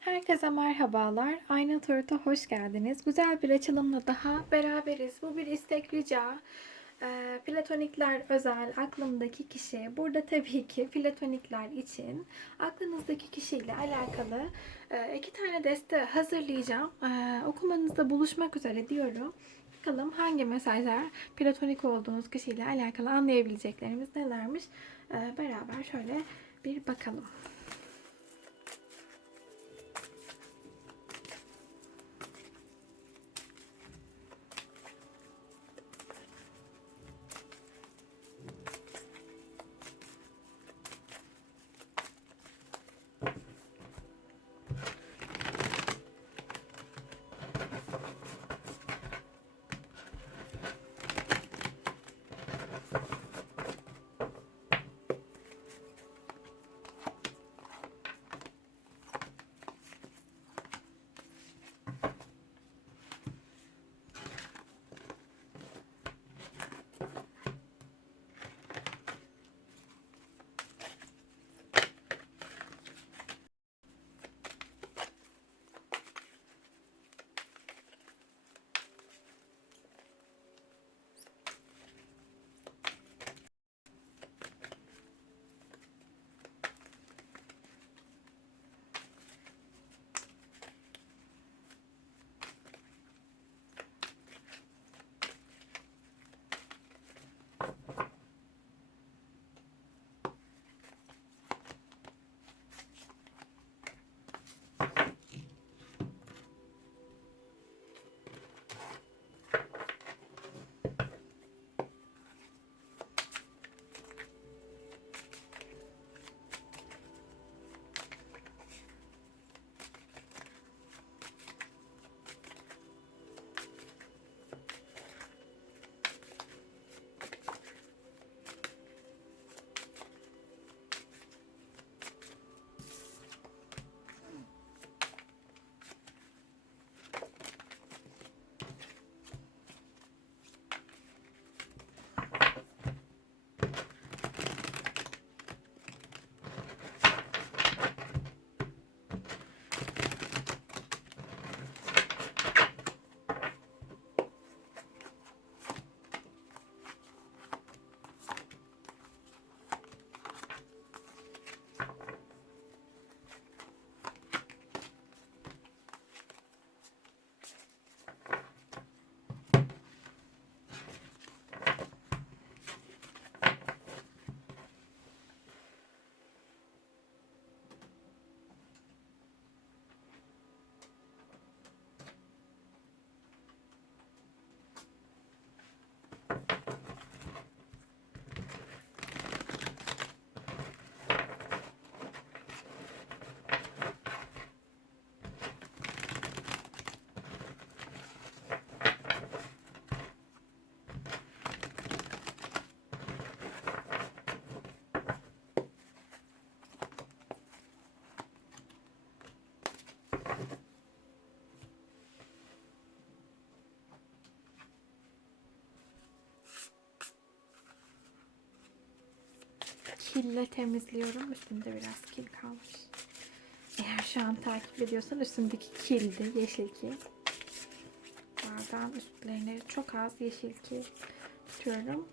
Herkese merhabalar. Ayna Turut'a hoş geldiniz. Güzel bir açılımla daha beraberiz. Bu bir istek rica. Ee, platonikler özel aklımdaki kişi. Burada tabii ki platonikler için aklınızdaki kişiyle alakalı e, iki tane deste hazırlayacağım. Ee, okumanızda buluşmak üzere diyorum. Bakalım hangi mesajlar platonik olduğunuz kişiyle alakalı anlayabileceklerimiz nelermiş. Ee, beraber şöyle bir bakalım. Kille temizliyorum. Üstünde biraz kil kalmış. Eğer şu an takip ediyorsan üstündeki kildi. Yeşil kil. Bardağın üstlerine çok az yeşil kil tutuyorum.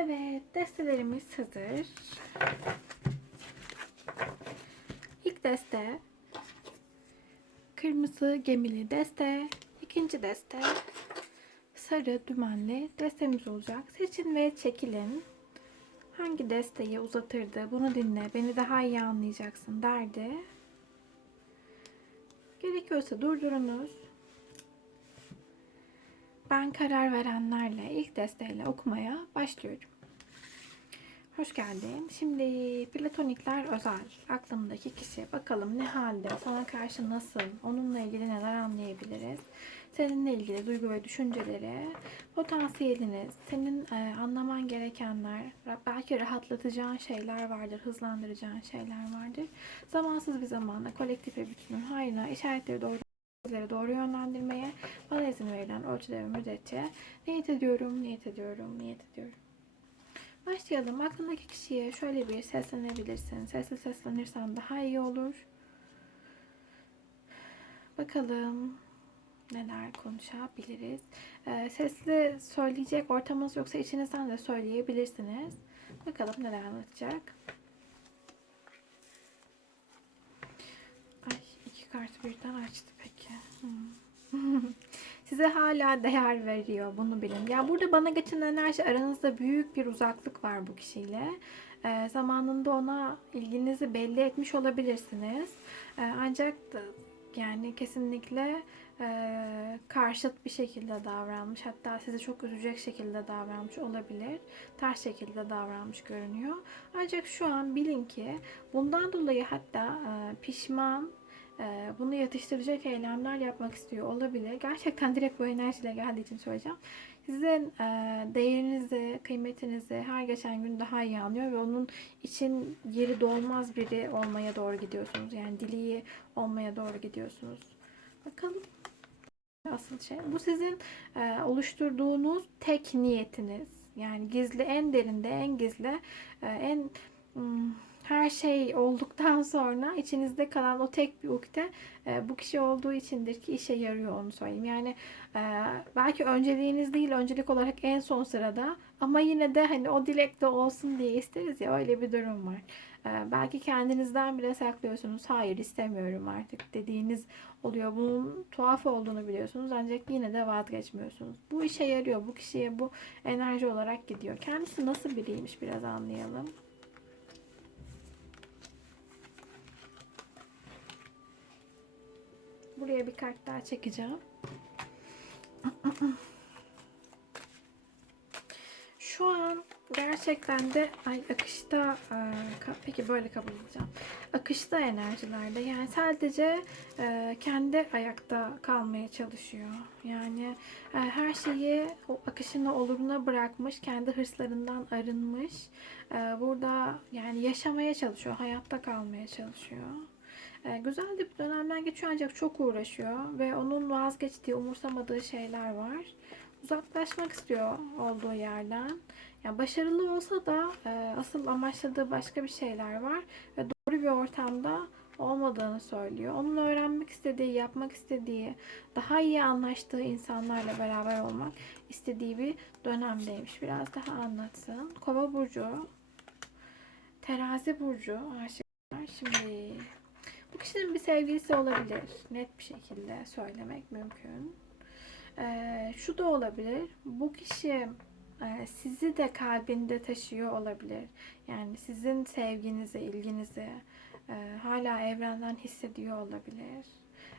Evet, destelerimiz hazır. İlk deste kırmızı gemili deste, ikinci deste sarı dümenli destemiz olacak. Seçin ve çekilin. Hangi desteği uzatırdı? Bunu dinle. Beni daha iyi anlayacaksın derdi. Gerekiyorsa durdurunuz. Ben karar verenlerle ilk desteğiyle okumaya başlıyorum. Hoş geldin. Şimdi platonikler özel. Aklımdaki kişi. Bakalım ne halde, sana karşı nasıl, onunla ilgili neler anlayabiliriz. Seninle ilgili duygu ve düşünceleri, potansiyeliniz, senin e, anlaman gerekenler, belki rahatlatacağın şeyler vardır, hızlandıracağın şeyler vardır. Zamansız bir zamanda kolektif ve bütünün hayrına işaretleri doğru bizleri doğru yönlendirmeye bana izin verilen ölçüde ve müddetçe niyet ediyorum, niyet ediyorum, niyet ediyorum. Başlayalım. Aklındaki kişiye şöyle bir seslenebilirsin. Sesli seslenirsen daha iyi olur. Bakalım neler konuşabiliriz. Ee, sesli söyleyecek ortamınız yoksa içinizden de söyleyebilirsiniz. Bakalım neler anlatacak. Ay iki kartı birden açtı peki. Hmm. Size hala değer veriyor bunu bilin. Ya burada bana geçen enerji aranızda büyük bir uzaklık var bu kişiyle. Ee, zamanında ona ilginizi belli etmiş olabilirsiniz. Ee, ancak da, yani kesinlikle e, karşıt bir şekilde davranmış. Hatta sizi çok üzecek şekilde davranmış olabilir. Ters şekilde davranmış görünüyor. Ancak şu an bilin ki bundan dolayı hatta e, pişman bunu yatıştıracak eylemler yapmak istiyor olabilir. Gerçekten direkt bu enerjiyle geldiği için söyleyeceğim. Sizin e, değerinizi, kıymetinizi her geçen gün daha iyi anlıyor ve onun için yeri dolmaz biri olmaya doğru gidiyorsunuz. Yani diliyi olmaya doğru gidiyorsunuz. Bakalım asıl şey. Bu sizin e, oluşturduğunuz tek niyetiniz. Yani gizli, en derinde, en gizli, e, en hmm, her şey olduktan sonra içinizde kalan o tek bir ukde e, bu kişi olduğu içindir ki işe yarıyor onu söyleyeyim. Yani e, belki önceliğiniz değil öncelik olarak en son sırada ama yine de hani o dilek de olsun diye isteriz ya öyle bir durum var. E, belki kendinizden bile saklıyorsunuz. Hayır istemiyorum artık dediğiniz oluyor. Bunun tuhaf olduğunu biliyorsunuz ancak yine de vazgeçmiyorsunuz. Bu işe yarıyor. Bu kişiye bu enerji olarak gidiyor. Kendisi nasıl biriymiş biraz anlayalım. Buraya bir kart daha çekeceğim. Şu an gerçekten de ay akışta e, peki böyle kabul edeceğim. Akışta enerjilerde yani sadece e, kendi ayakta kalmaya çalışıyor. Yani e, her şeyi o akışına oluruna bırakmış, kendi hırslarından arınmış. Burada yani yaşamaya çalışıyor, hayatta kalmaya çalışıyor. E, güzel de bir dönemden geçiyor ancak çok uğraşıyor ve onun vazgeçtiği, umursamadığı şeyler var. Uzaklaşmak istiyor olduğu yerden. Yani başarılı olsa da e, asıl amaçladığı başka bir şeyler var ve doğru bir ortamda olmadığını söylüyor. Onun öğrenmek istediği, yapmak istediği, daha iyi anlaştığı insanlarla beraber olmak istediği bir dönemdeymiş. Biraz daha anlatsın. Kova burcu, Terazi burcu aşıklar. Şimdi bu kişinin bir sevgilisi olabilir. Net bir şekilde söylemek mümkün. Ee, şu da olabilir. Bu kişi e, sizi de kalbinde taşıyor olabilir. Yani sizin sevginizi, ilginizi e, hala evrenden hissediyor olabilir.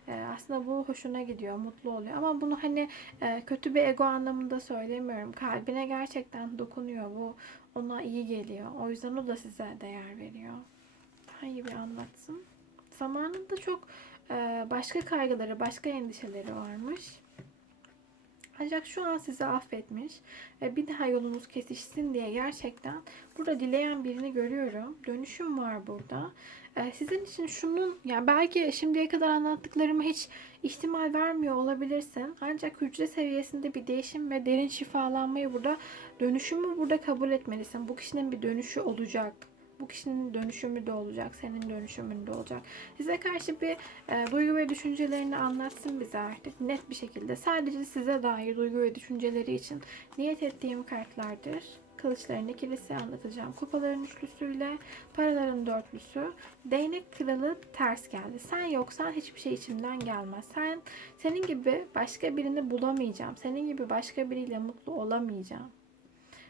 E, aslında bu hoşuna gidiyor, mutlu oluyor. Ama bunu hani e, kötü bir ego anlamında söylemiyorum. Kalbine gerçekten dokunuyor. Bu ona iyi geliyor. O yüzden o da size değer veriyor. Daha iyi bir anlatsın zamanında çok e, başka kaygıları, başka endişeleri varmış. Ancak şu an sizi affetmiş ve bir daha yolunuz kesişsin diye gerçekten burada dileyen birini görüyorum. Dönüşüm var burada. Ee, sizin için şunun yani belki şimdiye kadar anlattıklarımı hiç ihtimal vermiyor olabilirsin. Ancak hücre seviyesinde bir değişim ve derin şifalanmayı burada dönüşümü burada kabul etmelisin. Bu kişinin bir dönüşü olacak bu kişinin dönüşümü de olacak, senin dönüşümün de olacak. Size karşı bir e, duygu ve düşüncelerini anlatsın bize artık net bir şekilde. Sadece size dair duygu ve düşünceleri için niyet ettiğim kartlardır. kılıçların ikilisi anlatacağım. Kupaların üçlüsüyle paraların dörtlüsü. Değnek kralı ters geldi. Sen yoksan hiçbir şey içimden gelmez. Sen senin gibi başka birini bulamayacağım. Senin gibi başka biriyle mutlu olamayacağım.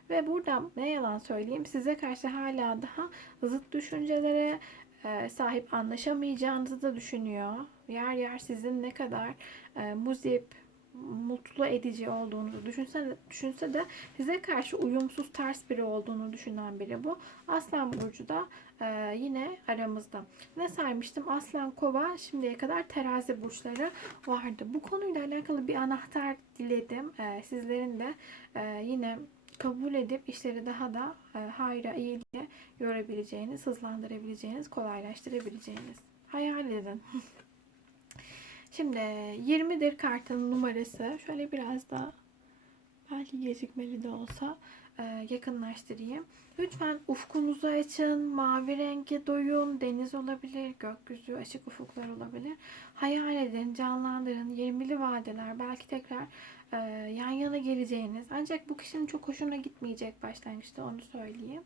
Ve burada ne yalan söyleyeyim size karşı hala daha zıt düşüncelere e, sahip anlaşamayacağınızı da düşünüyor. Yer yer sizin ne kadar e, muzip, mutlu edici olduğunuzu düşünse, düşünse de size karşı uyumsuz ters biri olduğunu düşünen biri bu. Aslan Burcu da e, yine aramızda. Ne saymıştım? Aslan Kova şimdiye kadar terazi burçları vardı. Bu konuyla alakalı bir anahtar diledim. E, sizlerin de e, yine kabul edip işleri daha da e, hayra, iyiliğe yorabileceğiniz, hızlandırabileceğiniz, kolaylaştırabileceğiniz. Hayal edin. Şimdi 20'dir kartın numarası. Şöyle biraz da belki gecikmeli de olsa e, yakınlaştırayım. Lütfen ufkunuzu açın, mavi rengi doyun, deniz olabilir, gökyüzü, açık ufuklar olabilir. Hayal edin, canlandırın, 20'li vadeler, belki tekrar yan yana geleceğiniz. Ancak bu kişinin çok hoşuna gitmeyecek başlangıçta onu söyleyeyim.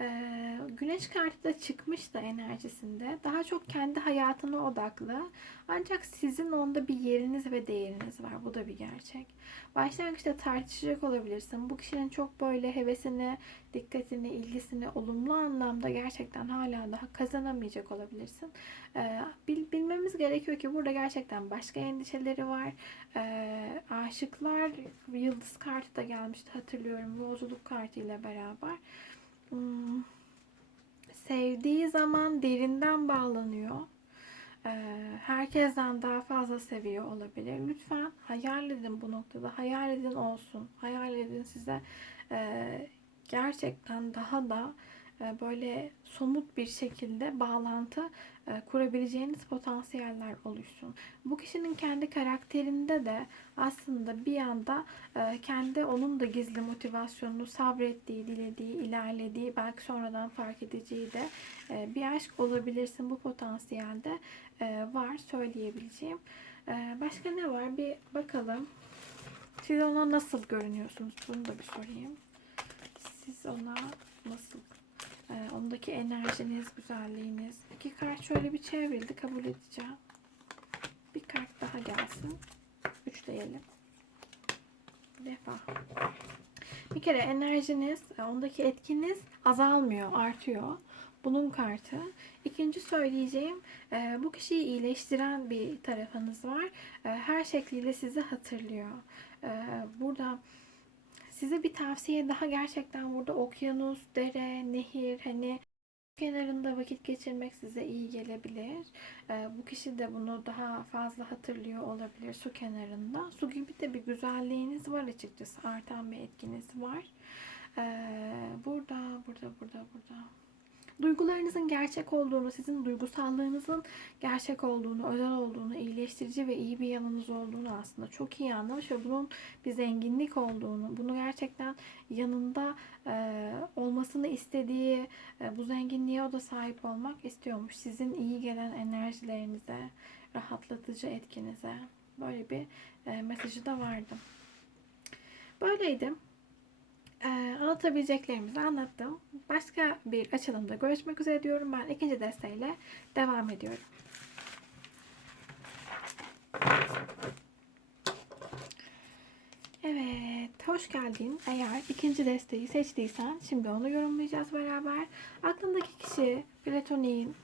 Ee, güneş kartı da çıkmış da enerjisinde. Daha çok kendi hayatına odaklı. Ancak sizin onda bir yeriniz ve değeriniz var. Bu da bir gerçek. Başlangıçta tartışacak olabilirsin. Bu kişinin çok böyle hevesini, dikkatini, ilgisini olumlu anlamda gerçekten hala daha kazanamayacak olabilirsin. Ee, bil, bilmemiz gerekiyor ki burada gerçekten başka endişeleri var. Ee, aşıklar yıldız kartı da gelmişti hatırlıyorum. Yolculuk kartı ile beraber. Hmm, sevdiği zaman derinden bağlanıyor. Ee, herkesten daha fazla seviyor olabilir. Lütfen hayal edin bu noktada. Hayal edin olsun. Hayal edin size e, gerçekten daha da böyle somut bir şekilde bağlantı e, kurabileceğiniz potansiyeller oluşsun. Bu kişinin kendi karakterinde de aslında bir anda e, kendi onun da gizli motivasyonunu sabrettiği, dilediği, ilerlediği, belki sonradan fark edeceği de e, bir aşk olabilirsin. Bu potansiyelde e, var söyleyebileceğim. E, başka ne var? Bir bakalım. Siz ona nasıl görünüyorsunuz? Bunu da bir sorayım. Siz ona nasıl ee, ondaki enerjiniz, güzelliğiniz. İki kart şöyle bir çevrildi. Kabul edeceğim. Bir kart daha gelsin. Üç diyelim. Defa. Bir kere enerjiniz, e, ondaki etkiniz azalmıyor, artıyor. Bunun kartı. İkinci söyleyeceğim, e, bu kişiyi iyileştiren bir tarafınız var. E, her şekliyle sizi hatırlıyor. E, burada size bir tavsiye daha gerçekten burada okyanus, dere, nehir hani kenarında vakit geçirmek size iyi gelebilir. Ee, bu kişi de bunu daha fazla hatırlıyor olabilir su kenarında. Su gibi de bir güzelliğiniz var açıkçası. Artan bir etkiniz var. Ee, burada, burada, burada, burada duygularınızın gerçek olduğunu, sizin duygusallığınızın gerçek olduğunu, özel olduğunu, iyileştirici ve iyi bir yanınız olduğunu aslında çok iyi anlamış ve bunun bir zenginlik olduğunu, bunu gerçekten yanında e, olmasını istediği, e, bu zenginliğe o da sahip olmak istiyormuş. Sizin iyi gelen enerjilerinize, rahatlatıcı etkinize böyle bir e, mesajı da vardı. Böyleydi. Ee, anlatabileceklerimizi anlattım. Başka bir açılımda görüşmek üzere diyorum. Ben ikinci desteğiyle devam ediyorum. Evet, hoş geldin. Eğer ikinci desteği seçtiysen şimdi onu yorumlayacağız beraber. Aklındaki kişi platonin,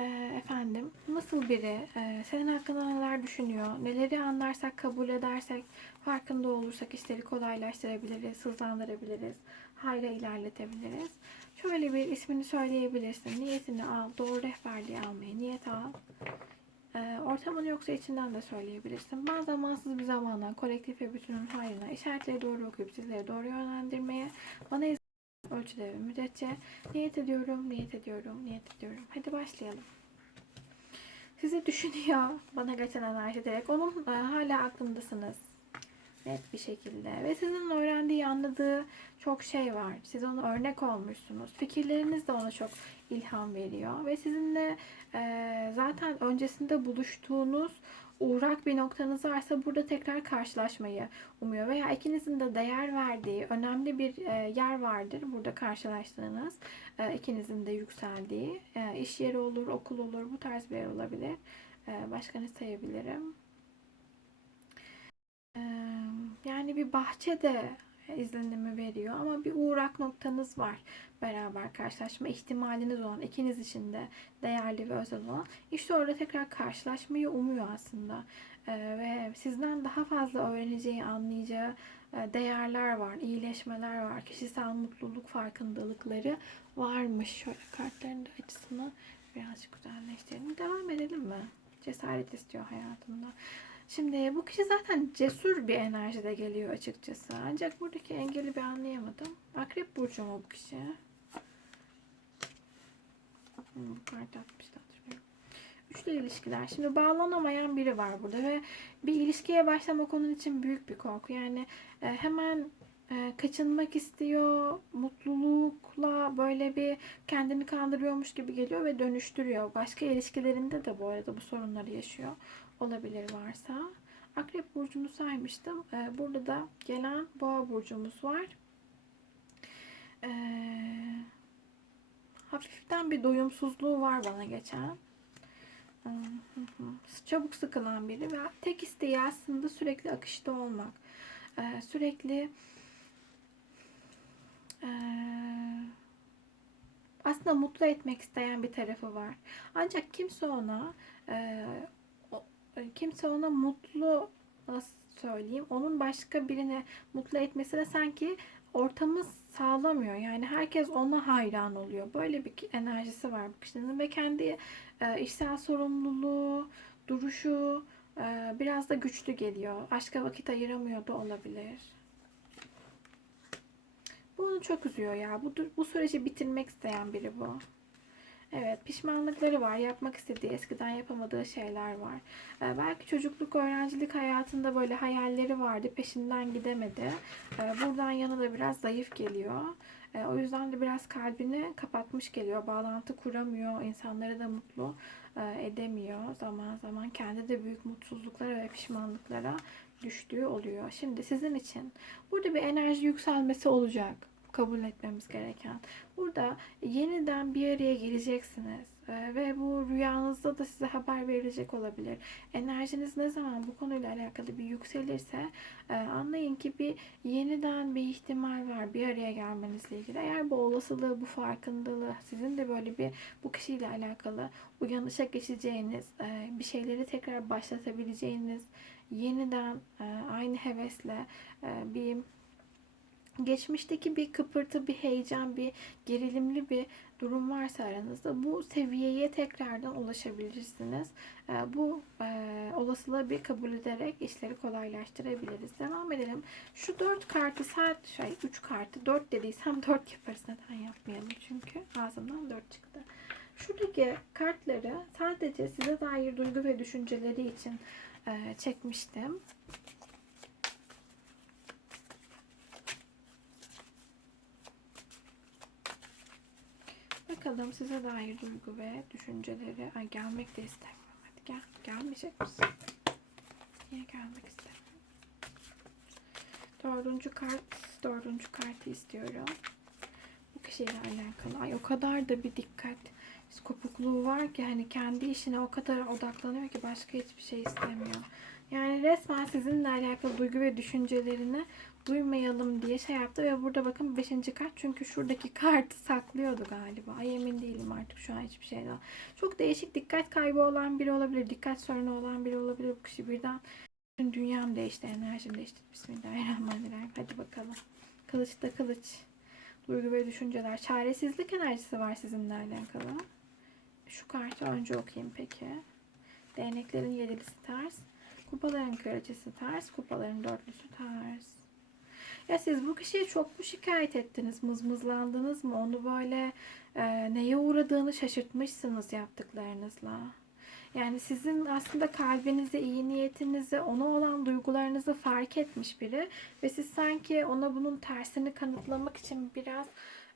e, efendim nasıl biri, e, senin hakkında neler düşünüyor, neleri anlarsak, kabul edersek, farkında olursak işleri kolaylaştırabiliriz, hızlandırabiliriz, hayra ilerletebiliriz. Şöyle bir ismini söyleyebilirsin. Niyetini al, doğru rehberliği almaya niyet al. E, ortamın yoksa içinden de söyleyebilirsin. Ben zamansız bir zamandan kolektif ve bütünün hayrına işaretleri doğru okuyup sizleri doğru yönlendirmeye, bana izin ölçüde ve müddetçe niyet ediyorum, niyet ediyorum, niyet ediyorum. Hadi başlayalım. Sizi düşünüyor bana geçen enerji direkt. Onun e, hala aklındasınız. Net bir şekilde. Ve sizin öğrendiği, anladığı çok şey var. Siz ona örnek olmuşsunuz. Fikirleriniz de ona çok ilham veriyor. Ve sizinle e, zaten öncesinde buluştuğunuz uğrak bir noktanız varsa burada tekrar karşılaşmayı umuyor. Veya ikinizin de değer verdiği önemli bir e, yer vardır. Burada karşılaştığınız e, ikinizin de yükseldiği e, iş yeri olur, okul olur, bu tarz bir yer olabilir. Başka ne sayabilirim? Yani bir bahçede izlenimi veriyor. Ama bir uğrak noktanız var beraber karşılaşma ihtimaliniz olan ikiniz için de değerli ve özel olan. İşte orada tekrar karşılaşmayı umuyor aslında. Ee, ve sizden daha fazla öğreneceği anlayacağı e, değerler var iyileşmeler var kişisel mutluluk farkındalıkları varmış. Şöyle kartların da açısını birazcık güzelleştirelim. Devam edelim mi? Cesaret istiyor hayatımda Şimdi bu kişi zaten cesur bir enerjide geliyor açıkçası. Ancak buradaki engeli bir anlayamadım. Akrep burcu mu bu kişi? Hmm, kart atmıştı hatırlıyorum. Üçlü ilişkiler. Şimdi bağlanamayan biri var burada ve bir ilişkiye başlamak onun için büyük bir korku. Yani e, hemen e, kaçınmak istiyor, mutlulukla böyle bir kendini kandırıyormuş gibi geliyor ve dönüştürüyor. Başka ilişkilerinde de bu arada bu sorunları yaşıyor olabilir varsa. Akrep burcunu saymıştım. Ee, burada da gelen boğa burcumuz var. Ee, hafiften bir doyumsuzluğu var bana geçen. Hı. Çabuk sıkılan biri ve tek isteği aslında sürekli akışta olmak. Ee, sürekli ee, aslında mutlu etmek isteyen bir tarafı var. Ancak kimse ona e, kimse ona mutlu nasıl söyleyeyim onun başka birini mutlu etmesine sanki ortamı sağlamıyor. Yani herkes ona hayran oluyor. Böyle bir enerjisi var bu kişinin ve kendi e, işsel sorumluluğu, duruşu e, biraz da güçlü geliyor. Aşka vakit ayıramıyor da olabilir. Bu onu çok üzüyor ya. Bu, bu süreci bitirmek isteyen biri bu. Evet, pişmanlıkları var. Yapmak istediği, eskiden yapamadığı şeyler var. Ee, belki çocukluk, öğrencilik hayatında böyle hayalleri vardı. Peşinden gidemedi. Ee, buradan yana da biraz zayıf geliyor. Ee, o yüzden de biraz kalbini kapatmış geliyor. Bağlantı kuramıyor. insanları da mutlu e, edemiyor. Zaman zaman kendi de büyük mutsuzluklara ve pişmanlıklara düştüğü oluyor. Şimdi sizin için burada bir enerji yükselmesi olacak kabul etmemiz gereken. Burada yeniden bir araya geleceksiniz ee, ve bu rüyanızda da size haber verilecek olabilir. Enerjiniz ne zaman bu konuyla alakalı bir yükselirse e, anlayın ki bir yeniden bir ihtimal var bir araya gelmenizle ilgili. Eğer bu olasılığı, bu farkındalığı sizin de böyle bir bu kişiyle alakalı uyanışa geçeceğiniz, e, bir şeyleri tekrar başlatabileceğiniz, yeniden e, aynı hevesle bir geçmişteki bir kıpırtı, bir heyecan, bir gerilimli bir durum varsa aranızda bu seviyeye tekrardan ulaşabilirsiniz. Ee, bu e, olasılığı bir kabul ederek işleri kolaylaştırabiliriz. Devam edelim. Şu dört kartı saat şey üç kartı dört dediysem dört yaparız. Neden yapmayalım? Çünkü ağzımdan dört çıktı. Şuradaki kartları sadece size dair duygu ve düşünceleri için e, çekmiştim. Bakalım size dair duygu ve düşünceleri. Ay gelmek de istemiyorum. Hadi gel. Gelmeyecek misin? Niye gelmek istemiyorum? Dördüncü kart. Dördüncü kartı istiyorum. Bu kişiyle alakalı. Ay o kadar da bir dikkat kopukluğu var ki hani kendi işine o kadar odaklanıyor ki başka hiçbir şey istemiyor. Yani resmen sizinle alakalı duygu ve düşüncelerini duymayalım diye şey yaptı ve burada bakın 5. kart çünkü şuradaki kartı saklıyordu galiba. Ay emin değilim artık şu an hiçbir şeyden. Çok değişik dikkat kaybı olan biri olabilir. Dikkat sorunu olan biri olabilir. Bu kişi birden bütün dünyam değişti, enerjim değişti. Bismillahirrahmanirrahim. Hadi bakalım. Kılıç da kılıç. Duygu ve düşünceler. Çaresizlik enerjisi var sizinle alakalı. Şu kartı önce okuyayım peki. Değneklerin yedilisi ters. Kupaların kraliçesi ters. Kupaların dörtlüsü ters. Ya siz bu kişiye çok mu şikayet ettiniz? Mızmızlandınız mı? Onu böyle e, neye uğradığını şaşırtmışsınız yaptıklarınızla. Yani sizin aslında kalbinizi, iyi niyetinizi, ona olan duygularınızı fark etmiş biri ve siz sanki ona bunun tersini kanıtlamak için biraz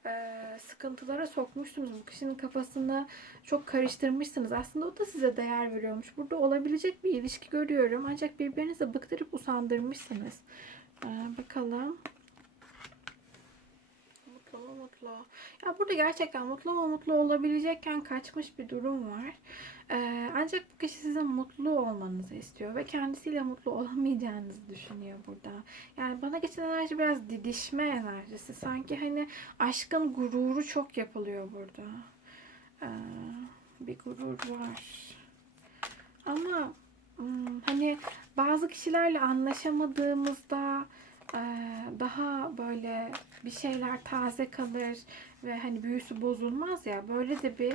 e, sıkıntılara sokmuşsunuz. Bu kişinin kafasını çok karıştırmışsınız. Aslında o da size değer veriyormuş. Burada olabilecek bir ilişki görüyorum. Ancak birbirinizi bıktırıp usandırmışsınız. Ee, bakalım. Mutlu mu mutlu? Ya burada gerçekten mutlu mu mutlu olabilecekken kaçmış bir durum var. Ee, ancak bu kişi sizin mutlu olmanızı istiyor ve kendisiyle mutlu olamayacağınızı düşünüyor burada. Yani bana geçen enerji biraz didişme enerjisi. Sanki hani aşkın gururu çok yapılıyor burada. Ee, bir gurur var. Ama hani bazı kişilerle anlaşamadığımızda e, daha böyle bir şeyler taze kalır ve hani büyüsü bozulmaz ya böyle de bir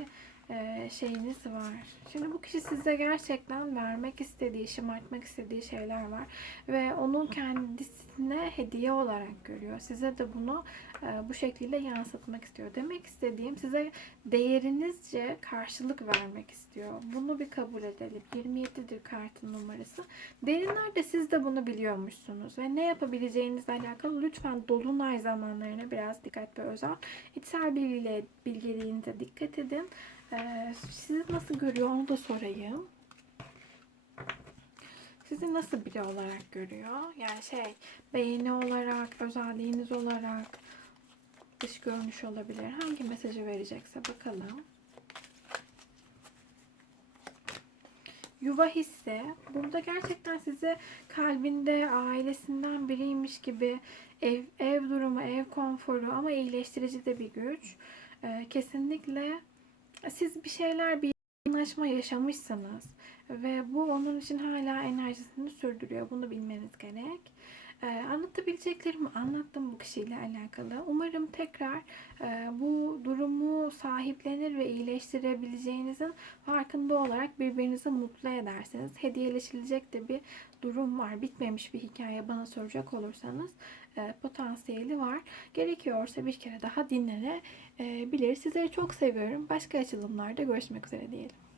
e, şeyiniz var. Şimdi bu kişi size gerçekten vermek istediği, şımartmak istediği şeyler var ve onun kendisine hediye olarak görüyor. Size de bunu e, bu şekilde yansıtmak istiyor. Demek istediğim size değerinizce karşılık vermek istiyor. Bunu bir kabul edelim. 27'dir kartın numarası. Derinlerde siz de bunu biliyormuşsunuz ve ne yapabileceğinizle alakalı lütfen dolunay zamanlarına biraz dikkat ve özen. İçsel bilgiyle, bilgeliğinize dikkat edin. Ee, sizi nasıl görüyor onu da sorayım. Sizi nasıl biri olarak görüyor? Yani şey beğeni olarak, özelliğiniz olarak, dış görünüş olabilir. Hangi mesajı verecekse bakalım. Yuva hissi. Burada gerçekten size kalbinde ailesinden biriymiş gibi ev, ev durumu, ev konforu ama iyileştirici de bir güç. Ee, kesinlikle siz bir şeyler bir anlaşma yaşamışsınız ve bu onun için hala enerjisini sürdürüyor. Bunu bilmeniz gerek. Ee, anlatabileceklerimi anlattım bu kişiyle alakalı. Umarım tekrar e, bu durumu sahiplenir ve iyileştirebileceğinizin farkında olarak birbirinizi mutlu edersiniz. Hediyeleşilecek de bir durum var. Bitmemiş bir hikaye bana soracak olursanız e, potansiyeli var. Gerekiyorsa bir kere daha dinlenebilir. Sizleri çok seviyorum. Başka açılımlarda görüşmek üzere diyelim.